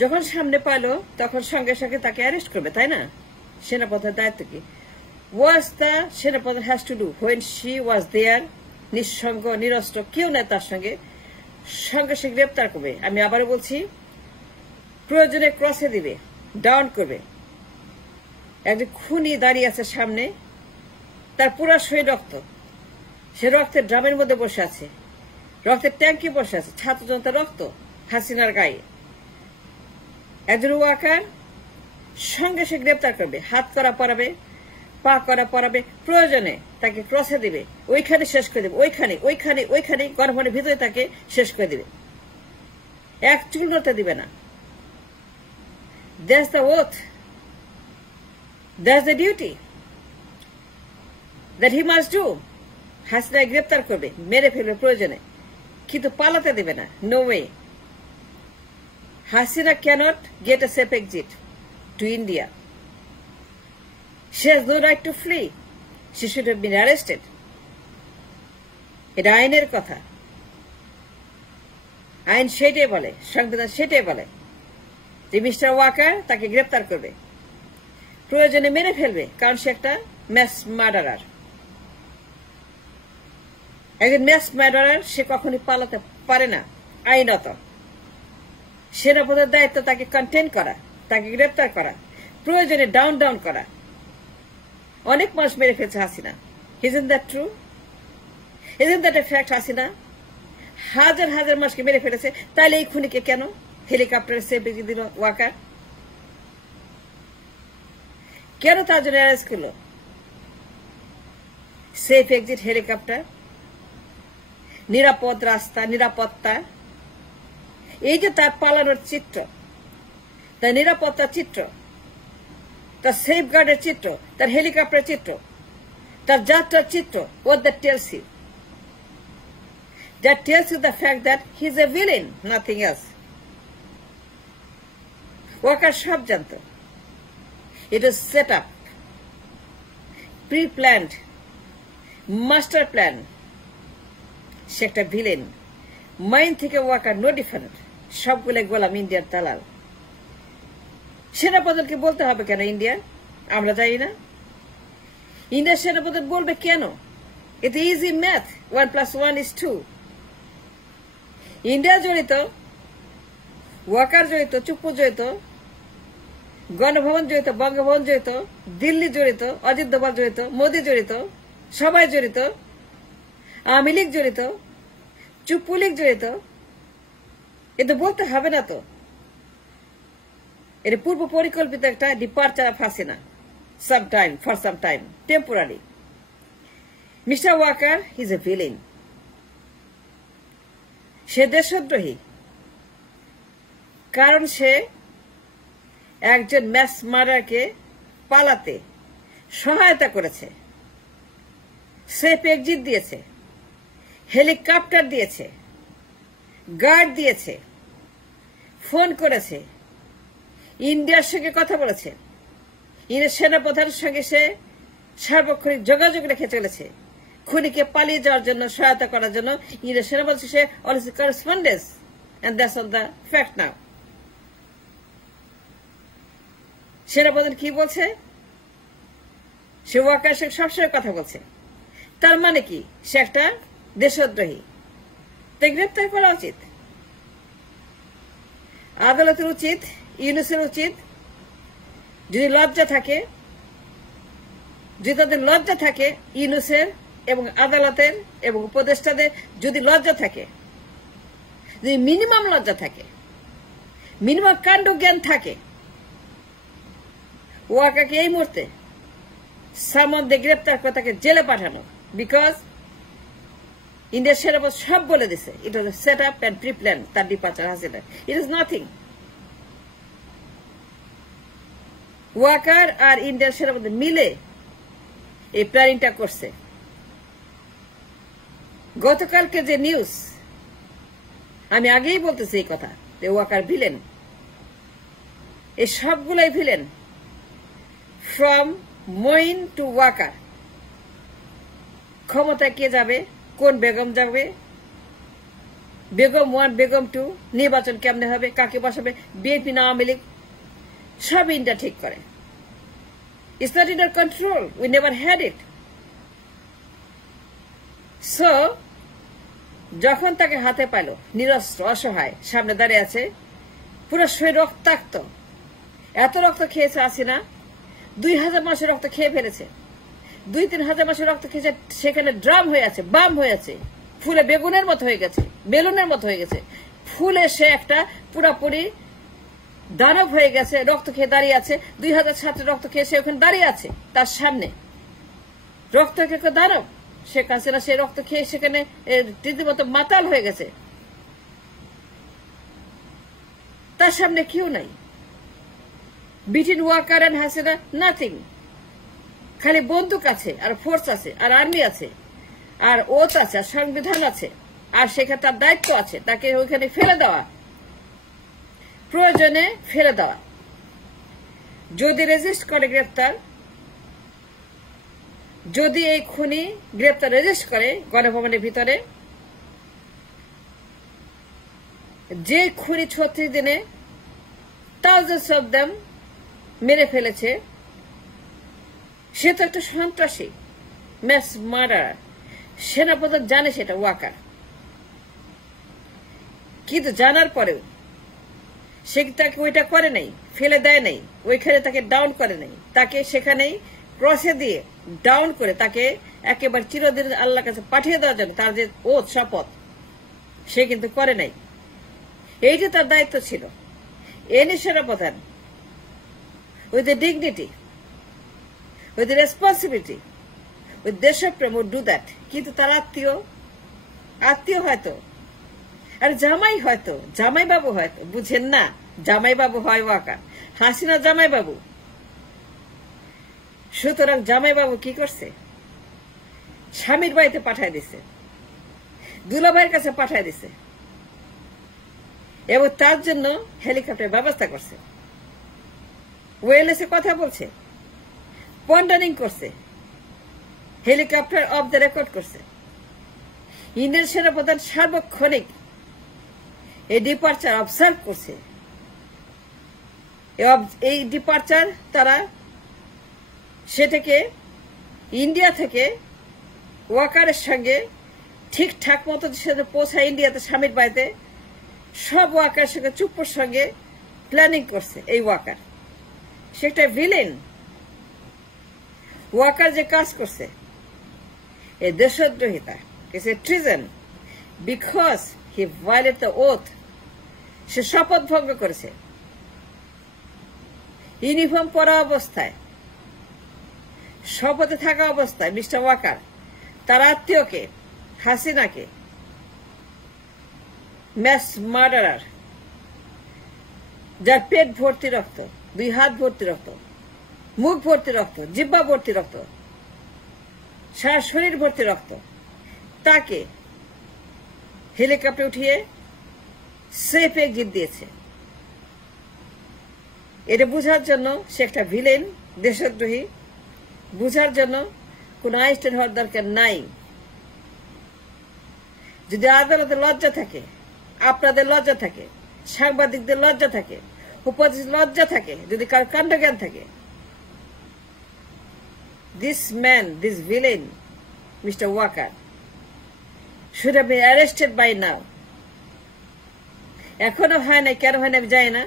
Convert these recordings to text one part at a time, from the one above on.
যখন সামনে পাইলো তখন সঙ্গে সঙ্গে তাকে অ্যারেস্ট করবে, তাই না? সেনাপ্রধানের দায়িত্ব কি? ওয়াজ দ্য সেনাপ্রধান has to do when she was there, নিঃসঙ্গ নিরস্ত্র কেউ নেই তার সঙ্গে, সঙ্গে সঙ্গে গ্রেপ্তার করবে। আমি আবারও বলছি, প্রয়োজনে ক্রসে দিবে, ডাউন করবে। একজন খুনি দাঁড়িয়ে আছে সামনে, তার পুরা শরীর রক্ত, সে রক্তের ড্রামের মধ্যে বসে আছে, রক্তের ট্যাঙ্কি বসে আছে, ছাত্র জনতার রক্ত হাসিনার গায়ে। একজন ওয়াকার সঙ্গে সে গ্রেপ্তার করবে, হাত করা পরাবে, পা করা পরাবে, প্রয়োজনে তাকে ক্রসে দিবে, ওইখানে শেষ করে দেবে, ওইখানে ওইখানে ওইখানে গণভবনের ভিতরে তাকে শেষ করে দিবে, এক চুল নড়তে দিবে না। That's the oath, that's the duty that he must do. Hasina গ্রেপ্তার করবে, মেরে ফেলবে প্রয়োজনে, কিন্তু পালাতে দেবে না। No way. Hasina cannot get a safe exit to India. She has no right to flee. She should have been arrested. এটা আইনের কথা, আইন সেটাই বলে, সংবিধান সেটাই বলে যে মিস্টার ওয়াকার তাকে গ্রেপ্তার করবে, প্রয়োজনে মেরে ফেলবে, কারণ সে একটা ম্যাস মার্ডারার। একজন ম্যাস মার্ডারার সে কখনই পালাতে পারে না আইনত। সেনাপ্রধানের দায়িত্ব তাকে কন্টেইন করা, তাকে গ্রেপ্তার করা, প্রয়োজনে ডাউন ডাউন করা। অনেক মানুষ মেরে ফেলছে Hasina. Isn't that true? Isn't that a fact? Hasina হাজার হাজার মানুষকে মেরে ফেলেছে, তাইলে এই খুনিকে কেন হেলিকপ্টারে সেফ দিল ওয়াকার? কেন তার জন্য অ্যারেস্ট করলো? সেফ এক্সিট হেলিকপ্টার, নিরাপদ রাস্তা, নিরাপত্তা, এই যে তার পালানোর চিত্র, তার নিরাপত্তার চিত্র, তার সেফ গার্ডের চিত্র, তার হেলিকপ্টারের চিত্র, তার যাত্রার চিত্র, what that tells you? That tells you the fact that he is a villain, nothing else. Waker সব জানত। It was set up, pre-planned, master plan. সে একটা ভিলেন। মাইন্ড থেকে ওয়াকার নো ডিফারেন্ট, সবগুলো গোলাম, ইন্ডিয়ার দালাল। সেনাপ্রধানকে বলতে হবে কেন ইন্ডিয়া? আমরা জানি না। ইন্ডিয়ার সেনাপ্রধান বলবে কেন? এটা ইজি ম্যাথ, 1+1=2। ইন্ডিয়া জড়িত, ওয়াকার জড়িত, চুপ্পু জড়িত, গণভবন জড়িত, বঙ্গভবন জড়িত, দিল্লি জড়িত, অজিত দোভাল জড়িত, মোদী জড়িত, সবাই জড়িত, আওয়ামী লীগ জড়িত, চুপ্পু লীগ জড়িত। এটা বলতে হবে না তো? এটা পূর্ব পরিকল্পিত একটা departure of Hasina, sometime, for some time, temporary. Mister Waker is a villain. সে দেশদ্রোহী, কারণ সে একজন ম্যাস মার্ডারকে পালাতে সহায়তা করেছে, সেফ এক্সিট দিয়েছে, হেলিকপ্টার দিয়েছে, গার্ড দিয়েছে, ফোন করেছে, ইন্ডিয়ার সঙ্গে কথা বলেছে, ইন্ডিয়ার সেনাপ্রধানের সঙ্গে সে সার্বক্ষণিক যোগাযোগ রেখে চলেছে, খুনিকে পালিয়ে যাওয়ার জন্য সহায়তা করার জন্য ইন্ডিয়ার সেনাপ্রধান সে always correspondence, and that's on the fact now. সেনাপ্রধান কি বলছে? সে ওয়াকার সঙ্গে সবসময় কথা বলছে। তার মানে কি? সে একটা দেশদ্রোহী, তাই গ্রেপ্তার করা উচিত। আদালতের উচিত, ইউনুসের উচিত, যদি লজ্জা থাকে, যদি তাদের লজ্জা থাকে, ইউনুসের এবং আদালতের এবং উপদেষ্টাদের যদি লজ্জা থাকে, যদি মিনিমাম লজ্জা থাকে, মিনিমাম কাণ্ড জ্ঞান থাকে, ওয়াকাকে এই মুহূর্তে সামনে গ্রেপ্তার করে তাকে জেলে পাঠানো। বিকজ ইন্ডিয়ার সেনাপ্রধান সব বলে দিছে, it was set up and pre plan, তার departure Hasina. It is nothing. Waker আর ইন্ডিয়ার সেনাপ্রধান মিলে এই প্ল্যানিংটা করছে। গতকালকে যে নিউজ, আমি আগেই বলতেছি এই কথা, যে ওয়াকার ভিলেন। এই সবগুলাই villain, from Moeen to Waker. ক্ষমতায় কে যাবে, কোন বেগম যাবে, বেগম 1, বেগম 2, নির্বাচন কেমনে হবে, কাকে বসাবে, বিএনপি না আওয়ামী লীগ, সব ইন্ডিয়া ঠিক করে। It's not in our control. We never had it. So, যখন তাকে হাতে পাইল, নিরস্ত্র, অসহায়, সামনে দাঁড়িয়ে আছে, পুরো শরীর রক্তাক্ত, এত রক্ত খেয়েছে হাসিনা, 2000 মাসের রক্ত খেয়ে ফেলেছে, 2-3 হাজার মাসের রক্ত খেয়েছে, সেখানে ড্রাম হয়ে আছে, বাম হয়ে আছে, ফুলে বেগুনের মতো হয়ে গেছে, বেলুনের মতো হয়ে গেছে, ফুলে সে একটা পুরাপুরি দানব হয়ে গেছে, রক্ত খেয়ে দাঁড়িয়ে আছে, 2000 ছাত্র রক্ত খেয়ে সে ওখানে দাঁড়িয়ে আছে, তার সামনে রক্ত খেয়ে দানব, শেখ হাসিনা সে রক্ত খেয়ে সেখানে রীতিমতো মাতাল হয়ে গেছে, তার সামনে কেউ নাই। Between Waker and Hasina nothing, খালি বন্দুক আছে, আর ফোর্স আছে, আর আর্মি আছে, আর ওত আছে, আর সংবিধান আছে, আর সেখানে তার দায়িত্ব আছে, তাকে ওইখানে ফেলে দেওয়া, প্রয়োজনে ফেলে দেওয়া। যদি রেজিস্ট করে গ্রেপ্তার, যদি এই খুনি গ্রেপ্তার রেজিস্ট করে গণভবনের ভিতরে, যে খুনি 36 দিনে thousands of them মেরে ফেলেছে, সে তো একটা সন্ত্রাসী, ম্যাস মার্ডার। সেনাপ্রধান জানে সেটা, ওয়াকার, কিন্তু জানার পরেও সে তাকে ওইটা করে নাই, ফেলে দেয় নাই, ওইখানে তাকে ডাউন করে নাই, তাকে সেখানেই ক্রসে দিয়ে ডাউন করে তাকে একেবারে চিরদিন আল্লাহর কাছে পাঠিয়ে দেওয়ার জন্য তার যে ওত শপথ, সে কিন্তু করে নাই। এই যে তার দায়িত্ব ছিল, এনি সেনাপ্রধান with the dignity, with the responsibility, with দেশপ্রেম would do that. কিন্তু তার আত্মীয় হয়তো, আর জামাই হয়তো, জামাই বাবু হয়তো, বুঝেন না, জামাই বাবু হয় ওয়াকার, হাসিনা জামাই বাবু। সুতরাং জামাই বাবু কি করছে, স্বামীর বাড়িতে পাঠায় দিছে, দুলাভাইয়ের কাছে পাঠায় দিছে, এবং তার জন্য হেলিকপ্টার ব্যবস্থা করছে, ওয়েলএসে কথা বলছে, পন্ডারিং করছে, হেলিকপ্টার অফ দ্য রেকর্ড করছে। ইন্ডিয়ান সেনাপ্রধান সার্বক্ষণিক এই ডিপার্চার অবজার্ভ করছে। এই ডিপার্চার তারা সেটাকে ইন্ডিয়া থেকে ওয়াকারের সঙ্গে ঠিকঠাক মতো পৌঁছায় ইন্ডিয়াতে স্বামীর বাড়িতে, সব ওয়াকারের সঙ্গে চুপ্পুর সঙ্গে প্ল্যানিং করছে। এই ওয়াকার সেটা ভিলেন, ওয়াকার যে কাজ করছে এই দেশদ্রোহিতা, it's a treason, because he violate the oath. সে শপথ ভঙ্গ করেছে ইউনিফর্ম পরা অবস্থায়, শপথে থাকা অবস্থায়। মিস্টার ওয়াকার তার আত্মীয়কে, হাসিনাকে, ম্যাস মার্ডারার, যার পেট ভর্তি রক্ত, 2 হাত ভর্তি রক্ত, মুখ ভর্তি রক্ত, জিহ্বা ভর্তি রক্ত, সারা শরীর ভর্তি রক্ত, তাকে হেলিকপ্টার উঠিয়ে সেফ এক্সিট দিয়েছে। এটা বুঝার জন্য সে একটা ভিলেন, দেশদ্রোহী, বুঝার জন্য কোন আইনস্টাইন হওয়ার দরকার নাই। যদি আদালতে লজ্জা থাকে, আপনাদের লজ্জা থাকে, সাংবাদিকদের লজ্জা থাকে, উপদেশ লজ্জা থাকে, যদি কার কাণ্ডজ্ঞান থাকে, this man, this villain, Mr. Walker, should have been arrested by now. এখনো হয় না, কেন হয় না আমি জানি না,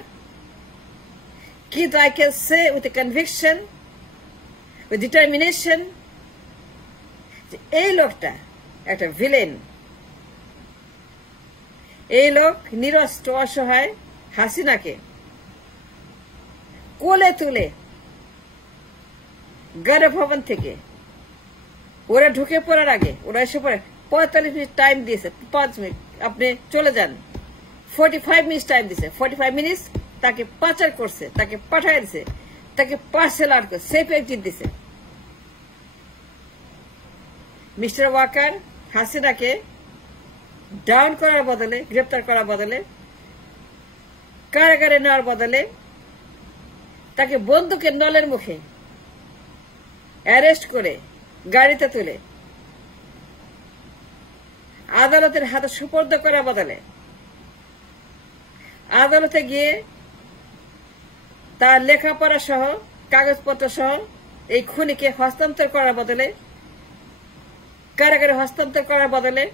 কিন্তু I can say with a conviction, with determination, এই লোকটা একটা ভিলেন। এই লোক নিরস্ত্র অসহায় হাসিনাকে কোলে তুলে গণভবন থেকে ওরা ঢুকে পড়ার আগে, ওরা এসে পড়ে 45 মিনিট টাইম দিয়েছে, 5 মিনিট আপনি চলে যান, 45 মিনিট টাইম দিয়েছে, 45 মিনিট তাকে পাচার করছে, তাকে পাঠায় দিছে, তাকে পার্সেল আউট করে সেফ এক্সিট দিছে। মিস্টার ওয়াকার হাসিনাকে ডাউন করার বদলে, গ্রেপ্তার করার বদলে, কারাগারে নেওয়ার বদলে তাকে বন্দুকের নলের মুখে অ্যারেস্ট করে গাড়িতে তুলে আদালতের হাতে সুপর্দ করার বদলে আদালতে গিয়ে তার লেখাপড়া সহ কাগজপত্র সহ এই খুনিকে হস্তান্তর করার বদলে, কারাগারে হস্তান্তর করার বদলে,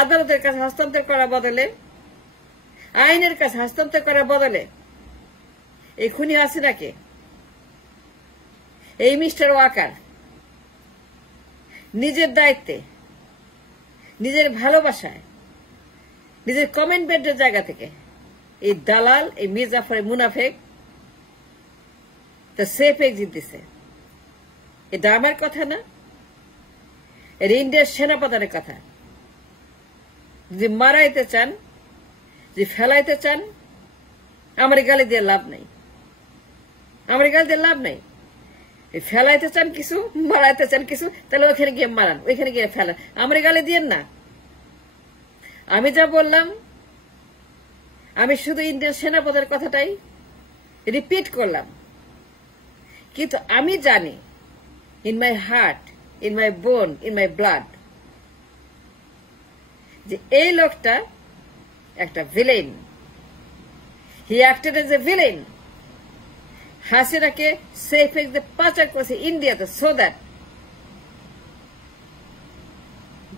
আদালতের কাছে হস্তান্তর করার বদলে, আইনের কাছে হস্তান্তর করার বদলে এই খুনি হাসিনাকে, এই মিস্টার ওয়াকার নিজের দায়িত্বে, নিজের ভালোবাসায়, নিজের কমিটমেন্টের জায়গা থেকে এই দালাল, এই মীর জাফরের মুনাফেক তা সেফ এক্সিট দিছে। এটা আমার কথা না, এর ইন্ডিয়ার সেনাপ্রধানের কথা। যদি মারাইতে চান, যদি ফেলাইতে চান, আমার গালি দিয়ে লাভ নাই, আমার গালি দিয়ে লাভ নাই। ফেলাইতে চান কিছু, মারাইতে চান কিছু, তাহলে ওখানে গিয়ে মারান, ওইখানে গিয়ে ফেলান, আমার গালি দিয়েন না। আমি যা বললাম, আমি শুধু ইন্ডিয়ান সেনাপতির কথাটাই রিপিট করলাম, কিন্তু আমি জানি in my heart, in my বোন, ইন মাই ব্লাড, যে এই লোকটা একটা villain. He acted as a villain. হাসিনাকে সেফ এক্সিট পাচার করেছে ইন্ডিয়াতে, সো দ্যাট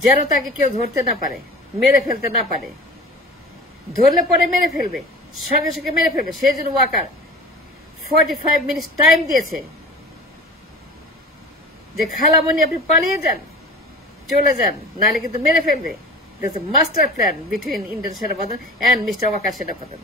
যেন তাকে কেউ ধরতে না পারে, মেরে ফেলতে না পারে। ধরলে পরে মেরে ফেলবে, সঙ্গে সঙ্গে মেরে ফেলবে। সেই জন্য ওয়াকার 45 মিনিট টাইম দিয়েছে যে খালামণি আপনি পালিয়ে যান, চলে যান, নাহলে কিন্তু মেরে ফেলবে। There's a master plan between Indian সেনাপ্রধান and Mr. ওয়াকার সেনাপ্রধান।